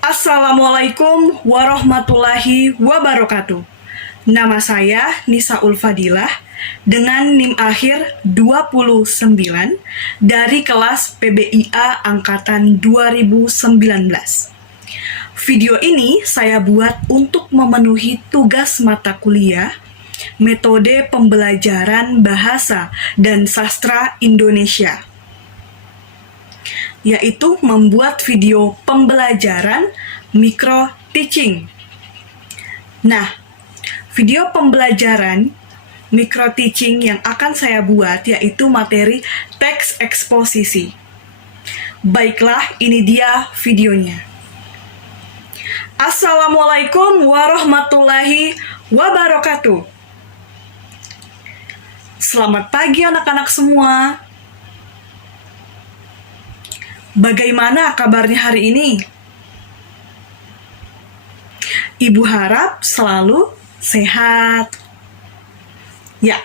Assalamualaikum warahmatullahi wabarakatuh. Nama saya Nisa Ulfadilah dengan NIM akhir 29 dari kelas PBIA Angkatan 2019. Video ini saya buat untuk memenuhi tugas mata kuliah Metode Pembelajaran Bahasa dan Sastra Indonesia, yaitu membuat video pembelajaran micro teaching. Nah, video pembelajaran micro teaching yang akan saya buat yaitu materi teks eksposisi. Baiklah, ini dia videonya. Assalamualaikum warahmatullahi wabarakatuh. Selamat pagi anak-anak semua. Bagaimana kabarnya hari ini? Ibu harap selalu sehat. Ya,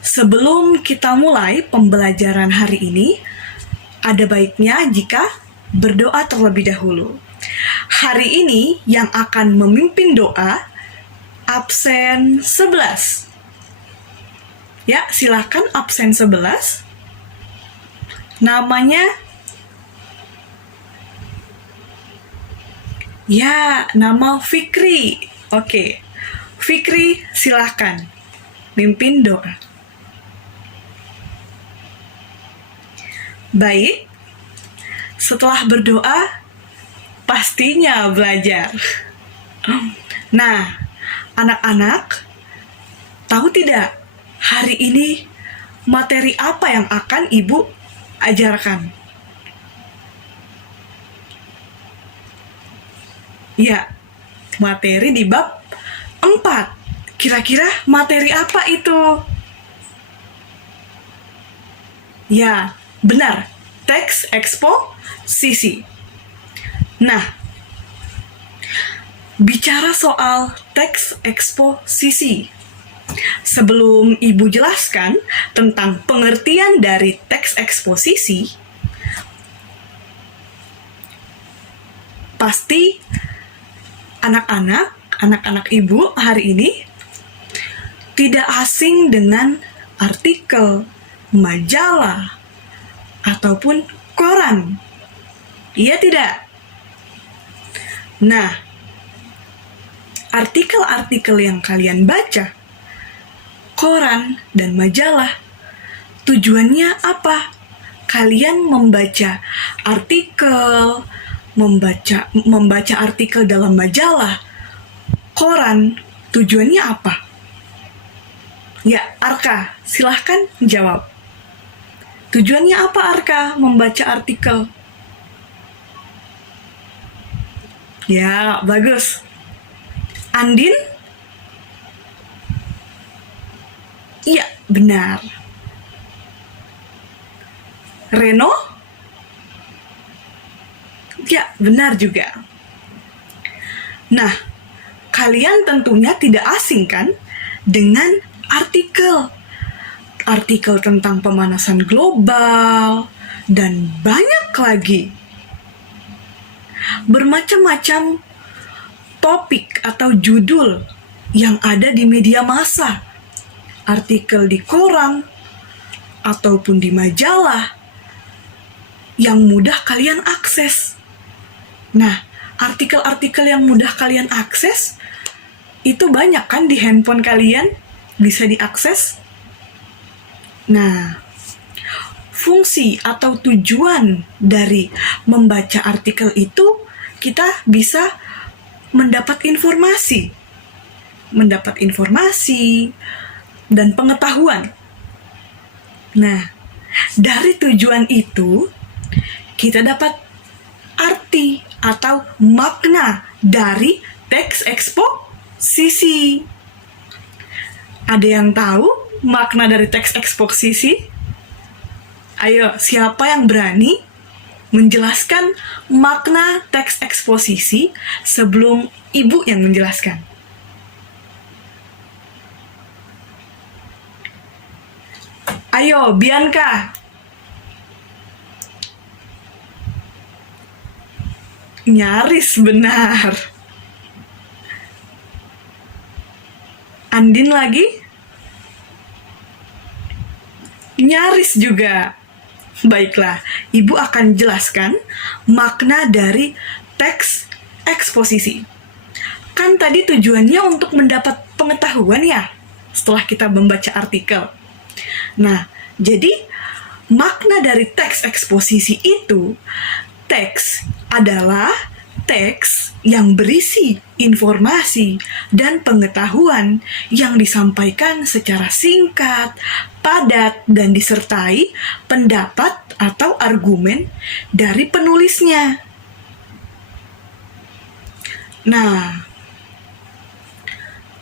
sebelum kita mulai pembelajaran hari ini, ada baiknya jika berdoa terlebih dahulu. Hari ini yang akan memimpin doa absen 11. Ya, silakan absen 11. Namanya, ya, nama Fikri. Oke, Fikri silahkan mimpin doa. Baik, setelah berdoa, pastinya belajar. Nah, anak-anak, tahu tidak hari ini materi apa yang akan Ibu ajarkan? Ya, materi di bab 4. Kira-kira materi apa itu? Ya, benar. Teks eksposisi. Nah, bicara soal teks eksposisi, sebelum Ibu jelaskan tentang pengertian dari teks eksposisi, pasti anak-anak Ibu hari ini tidak asing dengan artikel, majalah, ataupun koran. Iya tidak? Nah, artikel-artikel yang kalian baca, koran dan majalah, tujuannya apa? Kalian membaca artikel, membaca artikel dalam majalah, koran, tujuannya apa? Ya, Arka, silahkan jawab. Tujuannya apa Arka membaca artikel? Ya, bagus. Andin? Iya, benar. Reno? Ya, benar juga. Nah, kalian tentunya tidak asing kan dengan artikel. Artikel tentang pemanasan global, dan banyak lagi. Bermacam-macam topik atau judul yang ada di media massa, artikel di koran, ataupun di majalah, yang mudah kalian akses. Nah, artikel-artikel yang mudah kalian akses, itu banyak kan di handphone kalian, bisa diakses. Nah, fungsi atau tujuan dari membaca artikel itu, kita bisa mendapat informasi dan pengetahuan. Nah, dari tujuan itu, kita dapat arti atau makna dari teks eksposisi. Ada yang tahu makna dari teks eksposisi? Ayo, siapa yang berani menjelaskan makna teks eksposisi sebelum Ibu yang menjelaskan? Ayo, Bianca. Nyaris benar. Andin lagi? Nyaris juga. Baiklah, Ibu akan jelaskan makna dari teks eksposisi. Kan tadi tujuannya untuk mendapat pengetahuan ya, setelah kita membaca artikel. Nah, jadi makna dari teks eksposisi itu, teks adalah teks yang berisi informasi dan pengetahuan yang disampaikan secara singkat, padat, dan disertai pendapat atau argumen dari penulisnya. Nah,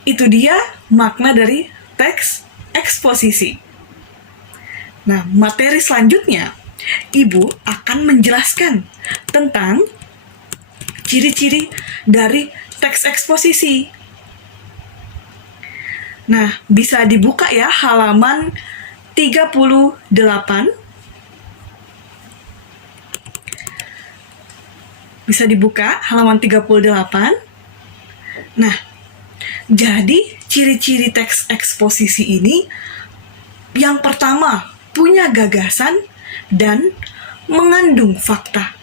itu dia makna dari teks eksposisi. Nah, materi selanjutnya, Ibu akan menjelaskan tentang ciri-ciri dari teks eksposisi. Nah, bisa dibuka ya halaman 38. Bisa dibuka halaman 38. Nah, jadi ciri-ciri teks eksposisi ini yang pertama, punya gagasan dan mengandung fakta.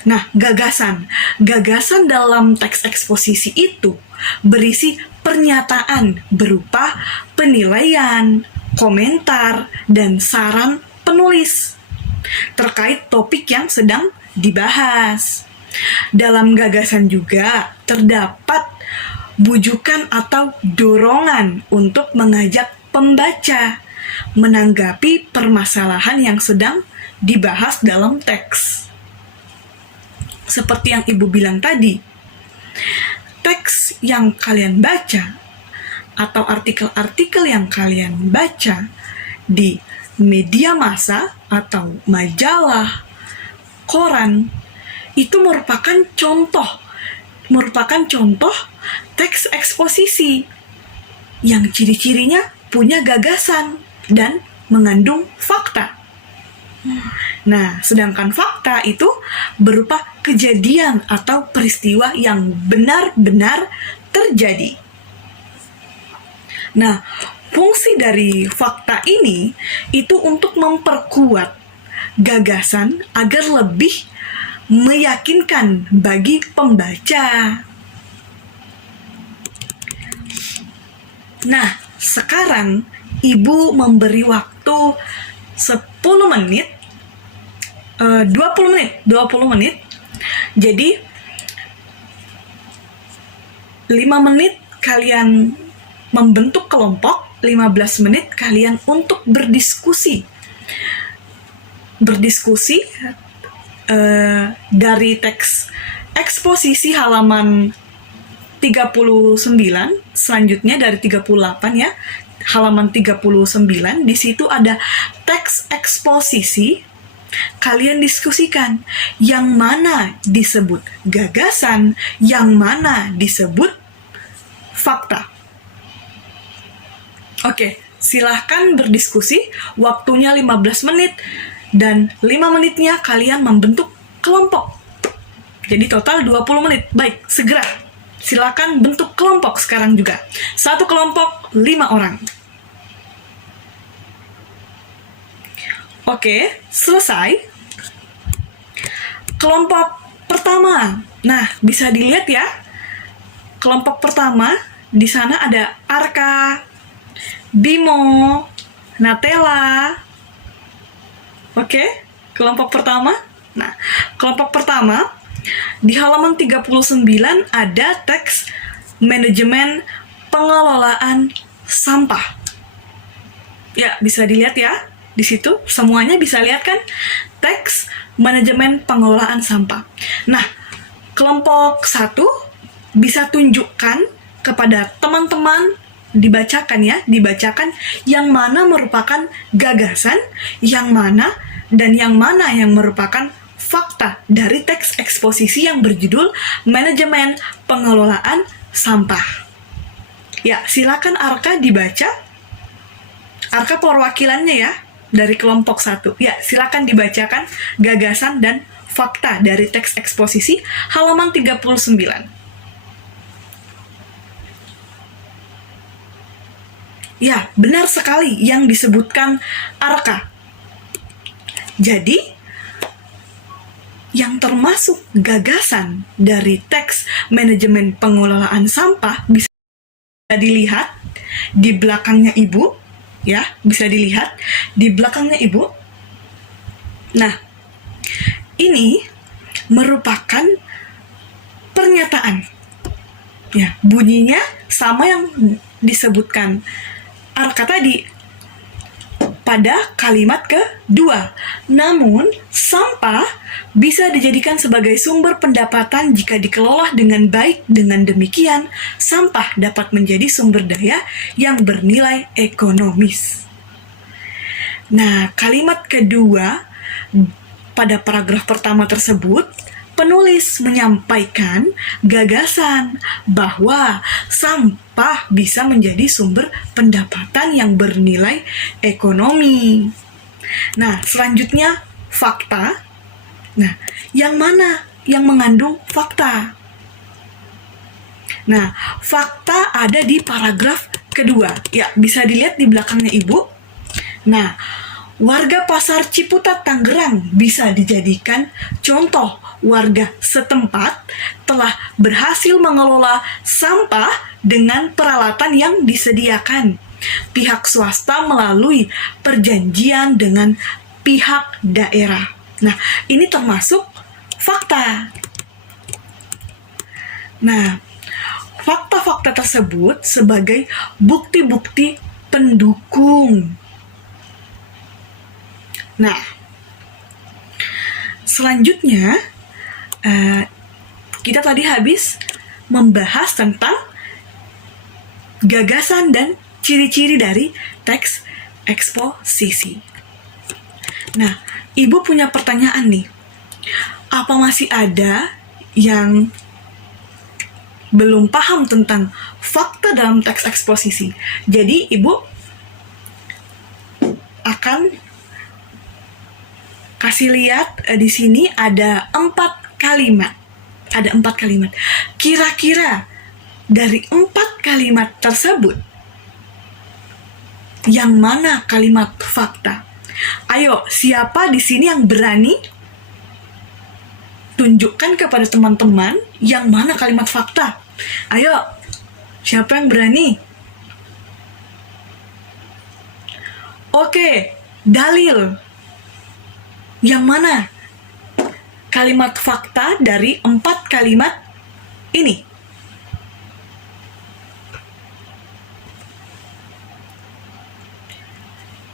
Nah, gagasan dalam teks eksposisi itu berisi pernyataan berupa penilaian, komentar, dan saran penulis terkait topik yang sedang dibahas. Dalam gagasan juga terdapat bujukan atau dorongan untuk mengajak pembaca menanggapi permasalahan yang sedang dibahas dalam teks. Seperti yang Ibu bilang tadi, teks yang kalian baca atau artikel-artikel yang kalian baca di media massa atau majalah, koran, itu merupakan contoh teks eksposisi yang ciri-cirinya punya gagasan dan mengandung fakta. Nah, sedangkan fakta itu berupa kejadian atau peristiwa yang benar-benar terjadi. Nah, fungsi dari fakta ini itu untuk memperkuat gagasan agar lebih meyakinkan bagi pembaca. Nah, sekarang Ibu memberi waktu 10 menit, 20 menit. Jadi 5 menit kalian membentuk kelompok, 15 menit kalian untuk berdiskusi dari teks eksposisi halaman 39, selanjutnya dari 38 ya, halaman 39, di situ ada teks eksposisi. Kalian diskusikan yang mana disebut gagasan, yang mana disebut fakta. Oke, silahkan berdiskusi, waktunya 15 menit, dan 5 menitnya kalian membentuk kelompok. Jadi total 20 menit. Baik, segera. Silakan bentuk kelompok sekarang juga. Satu kelompok 5 orang. Oke, selesai. Kelompok pertama. Nah, bisa dilihat ya. Kelompok pertama, di sana ada Arka, Bimo, Natella. Oke, kelompok pertama. Nah, kelompok pertama di halaman 39 ada teks manajemen pengelolaan sampah. Ya, bisa dilihat ya. Di situ semuanya bisa lihat kan? Teks manajemen pengelolaan sampah. Nah, kelompok 1 bisa tunjukkan kepada teman-teman, dibacakan yang mana merupakan gagasan, yang mana yang merupakan fakta dari teks eksposisi yang berjudul Manajemen Pengelolaan Sampah. Ya, silakan Arka dibaca. Arka perwakilannya ya, dari kelompok 1. Ya, silakan dibacakan gagasan dan fakta dari teks eksposisi halaman 39. Ya, benar sekali yang disebutkan Arka. Jadi, yang termasuk gagasan dari teks manajemen pengelolaan sampah bisa dilihat di belakangnya Ibu, ya, bisa dilihat di belakangnya Ibu. Nah, ini merupakan pernyataan. Ya, bunyinya sama yang disebutkan Arka tadi pada kalimat kedua. Namun, sampah bisa dijadikan sebagai sumber pendapatan jika dikelola dengan baik. Dengan demikian, sampah dapat menjadi sumber daya yang bernilai ekonomis. Nah, kalimat kedua pada paragraf pertama tersebut, penulis menyampaikan gagasan bahwa sampah bisa menjadi sumber pendapatan yang bernilai ekonomi. Nah, selanjutnya fakta. Nah, yang mana yang mengandung fakta? Nah, fakta ada di paragraf kedua. Ya, bisa dilihat di belakangnya Ibu. Nah, warga Pasar Ciputat, Tangerang bisa dijadikan contoh. Warga setempat telah berhasil mengelola sampah dengan peralatan yang disediakan pihak swasta melalui perjanjian dengan pihak daerah. Nah, ini termasuk fakta. Nah, fakta-fakta tersebut sebagai bukti-bukti pendukung. Nah, selanjutnya kita tadi habis membahas tentang gagasan dan ciri-ciri dari teks eksposisi. Nah, Ibu punya pertanyaan nih. Apa masih ada yang belum paham tentang fakta dalam teks eksposisi? Jadi, Ibu akan kasih lihat di sini ada 4 kalimat. Ada 4 kalimat. Kira-kira dari 4 kalimat tersebut, yang mana kalimat fakta? Ayo, siapa di sini yang berani? Tunjukkan kepada teman-teman yang mana kalimat fakta. Ayo, siapa yang berani? Oke, dalil. Yang mana kalimat fakta dari 4 kalimat ini?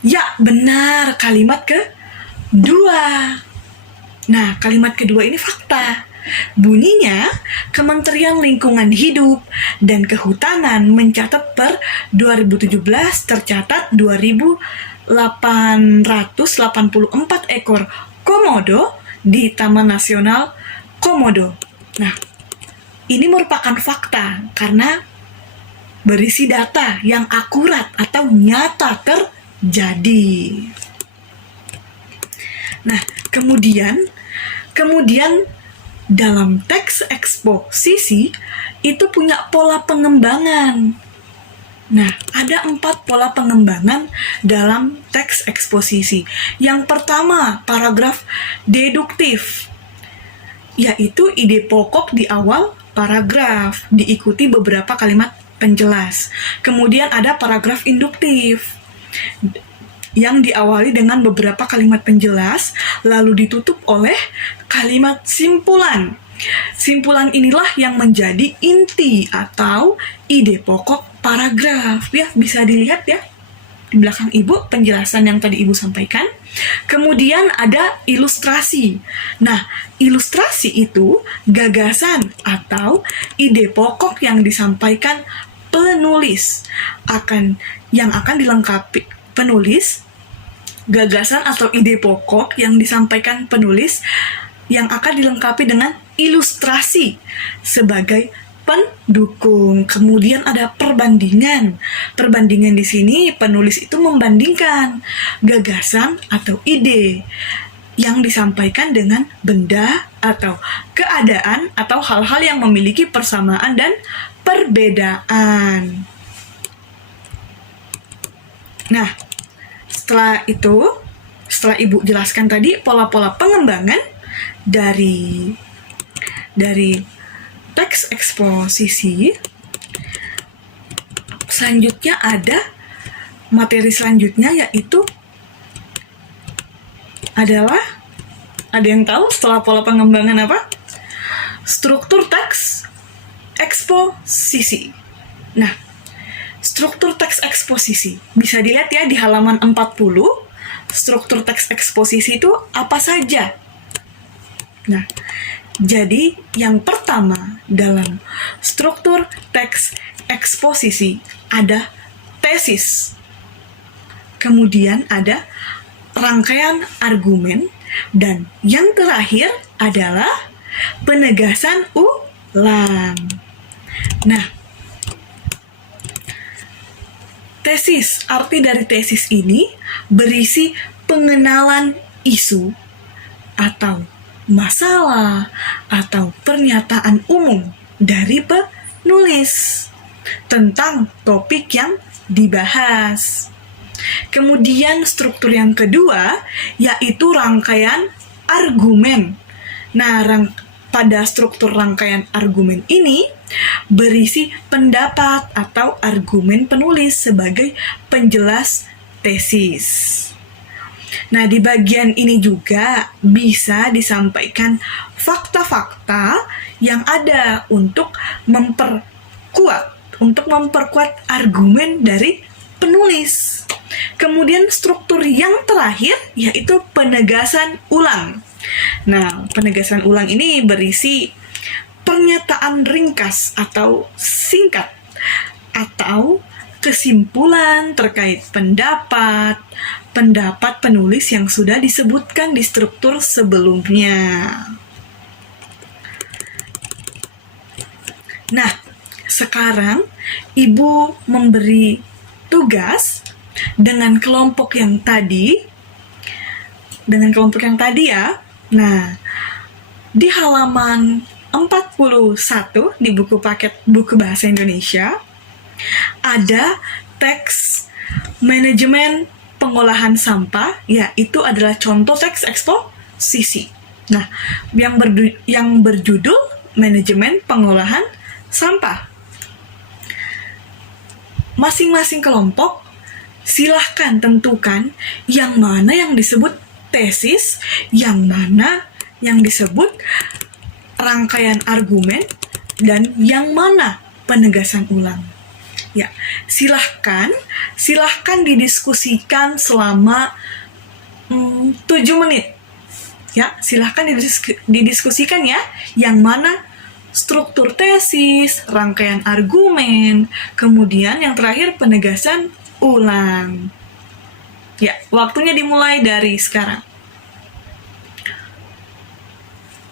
Ya, benar, kalimat kedua. Nah, kalimat kedua ini fakta. Bunyinya, Kementerian Lingkungan Hidup dan Kehutanan mencatat per 2017 tercatat 2.884 ekor komodo di Taman Nasional Komodo. Nah, ini merupakan fakta karena berisi data yang akurat atau nyata terjadi. Nah, kemudian dalam teks eksposisi itu punya pola pengembangan. Nah, ada 4 pola pengembangan dalam teks eksposisi. Yang pertama, paragraf deduktif, yaitu ide pokok di awal paragraf, diikuti beberapa kalimat penjelas. Kemudian ada paragraf induktif, yang diawali dengan beberapa kalimat penjelas, lalu ditutup oleh kalimat simpulan. Simpulan inilah yang menjadi inti atau ide pokok paragraf. Ya, bisa dilihat ya di belakang Ibu penjelasan yang tadi Ibu sampaikan. Kemudian ada ilustrasi. Nah, ilustrasi itu gagasan atau ide pokok yang disampaikan penulis yang akan dilengkapi penulis. Gagasan atau ide pokok yang disampaikan penulis yang akan dilengkapi dengan ilustrasi sebagai pendukung. Kemudian ada perbandingan. Perbandingan di sini penulis itu membandingkan gagasan atau ide yang disampaikan dengan benda atau keadaan atau hal-hal yang memiliki persamaan dan perbedaan. Nah, setelah Ibu jelaskan tadi pola-pola pengembangan dari teks eksposisi, selanjutnya ada materi selanjutnya, yaitu adalah, ada yang tahu setelah pola pengembangan apa? Struktur teks eksposisi. Nah, struktur teks eksposisi bisa dilihat ya di halaman 40. Struktur teks eksposisi itu apa saja? Nah, jadi yang pertama dalam struktur teks eksposisi ada tesis. Kemudian ada rangkaian argumen, dan yang terakhir adalah penegasan ulang. Nah, tesis, arti dari tesis ini berisi pengenalan isu atau masalah atau pernyataan umum dari penulis tentang topik yang dibahas. Kemudian struktur yang kedua yaitu rangkaian argumen. Nah, pada struktur rangkaian argumen ini berisi pendapat atau argumen penulis sebagai penjelas tesis. Nah, di bagian ini juga bisa disampaikan fakta-fakta yang ada untuk memperkuat argumen dari penulis. Kemudian struktur yang terakhir yaitu penegasan ulang. Nah, penegasan ulang ini berisi pernyataan ringkas atau singkat atau kesimpulan terkait pendapat penulis yang sudah disebutkan di struktur sebelumnya. Nah, sekarang Ibu memberi tugas dengan kelompok yang tadi ya. Nah, di halaman 41 di buku paket buku bahasa Indonesia ada teks manajemen pengolahan sampah, yaitu adalah contoh teks eksposisi. Nah, yang berjudul manajemen pengolahan sampah. Masing-masing kelompok silahkan tentukan yang mana yang disebut tesis, yang mana yang disebut rangkaian argumen, dan yang mana penegasan ulang. Ya, silahkan didiskusikan selama 7 menit. Ya, silahkan didiskusikan ya, yang mana struktur tesis, rangkaian argumen, kemudian yang terakhir penegasan ulang. Ya, waktunya dimulai dari sekarang.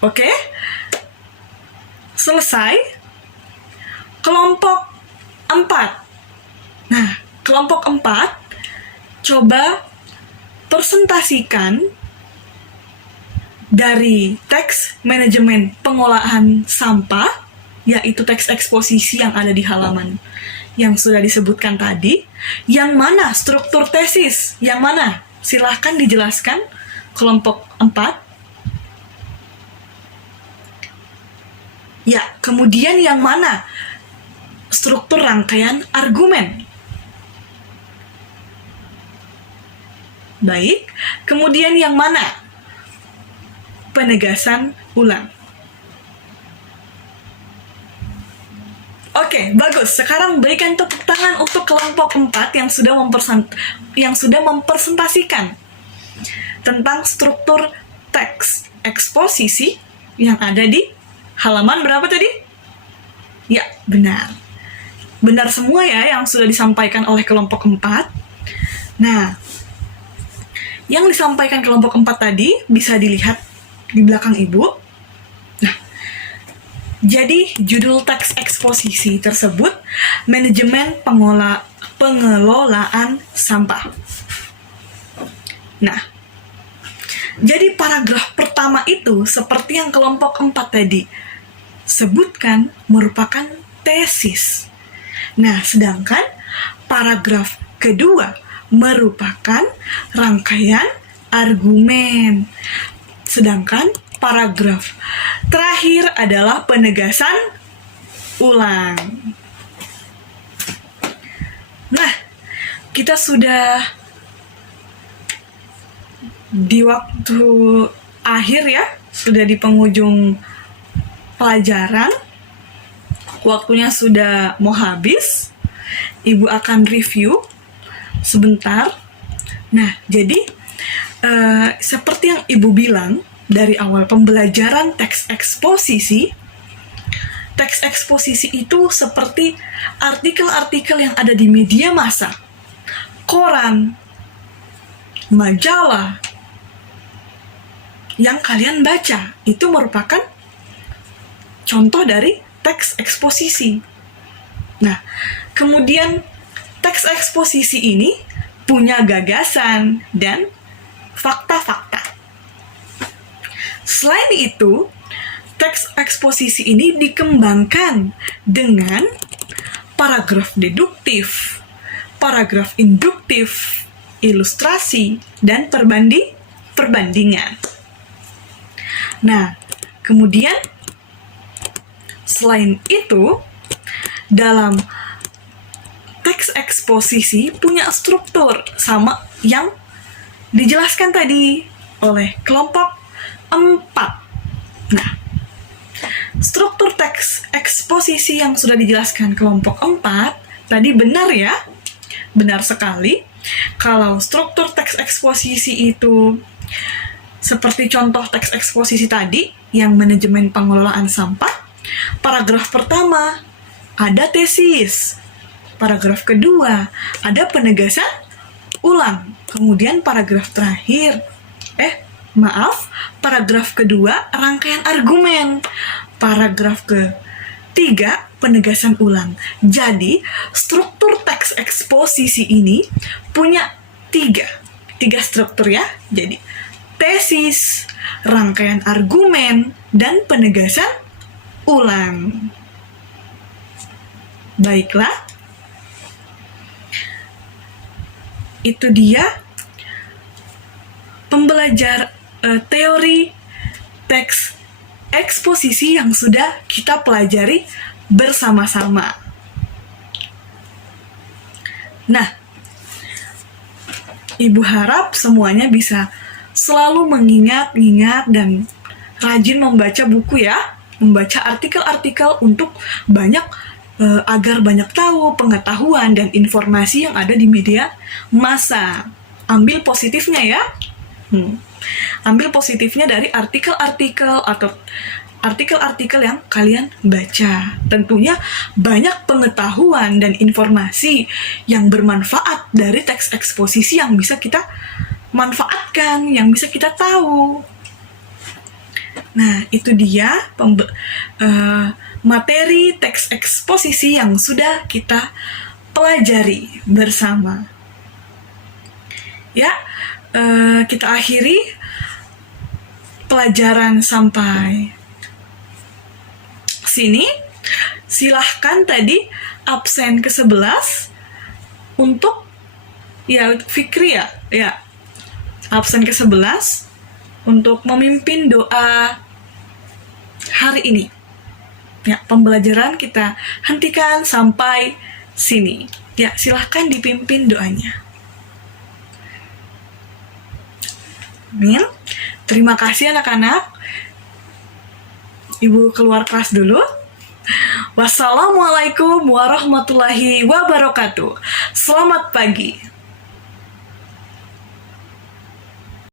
Oke? Selesai. Kelompok 4. Nah, kelompok 4 coba presentasikan dari teks manajemen pengolahan sampah, yaitu teks eksposisi yang ada di halaman yang sudah disebutkan tadi. Yang mana struktur tesis? Yang mana? Silahkan dijelaskan kelompok 4. Ya, kemudian yang mana struktur rangkaian argumen? Baik, kemudian yang mana penegasan ulang? Oke, bagus. Sekarang berikan tepuk tangan untuk kelompok 4 yang sudah mempresentasikan tentang struktur teks eksposisi yang ada di halaman berapa tadi? Ya, benar. Benar semua ya yang sudah disampaikan oleh kelompok 4. Nah, yang disampaikan kelompok 4 tadi bisa dilihat di belakang Ibu. Jadi, judul teks eksposisi tersebut manajemen pengelolaan sampah. Nah, Jadi paragraf pertama itu seperti yang kelompok 4 tadi sebutkan merupakan tesis. Nah, sedangkan paragraf kedua merupakan rangkaian argumen. Sedangkan paragraf terakhir adalah penegasan ulang. Nah, kita sudah di waktu akhir ya, sudah di penghujung pelajaran. Waktunya sudah mau habis. Ibu akan review sebentar. Nah, jadi seperti yang Ibu bilang dari awal pembelajaran teks eksposisi itu seperti artikel-artikel yang ada di media massa, koran, majalah, yang kalian baca. Itu merupakan contoh dari teks eksposisi. Nah, kemudian teks eksposisi ini punya gagasan dan fakta-fakta. Selain itu, teks eksposisi ini dikembangkan dengan paragraf deduktif, paragraf induktif, ilustrasi, dan perbandingan. Nah, kemudian selain itu, dalam teks eksposisi punya struktur sama yang dijelaskan tadi oleh kelompok 4. Nah, struktur teks eksposisi yang sudah dijelaskan kelompok 4 tadi benar ya? Benar sekali. Kalau struktur teks eksposisi itu seperti contoh teks eksposisi tadi yang manajemen pengelolaan sampah, paragraf pertama ada tesis, paragraf kedua ada penegasan ulang, kemudian paragraf terakhir paragraf kedua rangkaian argumen, paragraf ketiga penegasan ulang. Jadi struktur teks eksposisi ini punya tiga struktur ya. Jadi tesis, rangkaian argumen, dan penegasan ulang. Baiklah, itu dia pembelajar teori teks eksposisi yang sudah kita pelajari bersama-sama. Nah, Ibu harap semuanya bisa selalu mengingat-ingat dan rajin membaca buku ya, membaca artikel-artikel untuk agar banyak tahu pengetahuan dan informasi yang ada di media massa. Ambil positifnya ya. Ambil positifnya dari artikel-artikel atau artikel-artikel yang kalian baca. Tentunya banyak pengetahuan dan informasi yang bermanfaat dari teks eksposisi yang bisa kita manfaatkan, yang bisa kita tahu. Nah, itu dia materi teks eksposisi yang sudah kita pelajari bersama. Ya, kita akhiri pelajaran sampai sini. Silahkan tadi absen ke-11 untuk Fikri ya. Absen ke-11 untuk memimpin doa hari ini. Ya, pembelajaran kita hentikan sampai sini. Ya, silahkan dipimpin doanya. Amin. Terima kasih anak-anak. Ibu keluar kelas dulu. Wassalamualaikum warahmatullahi wabarakatuh. Selamat pagi.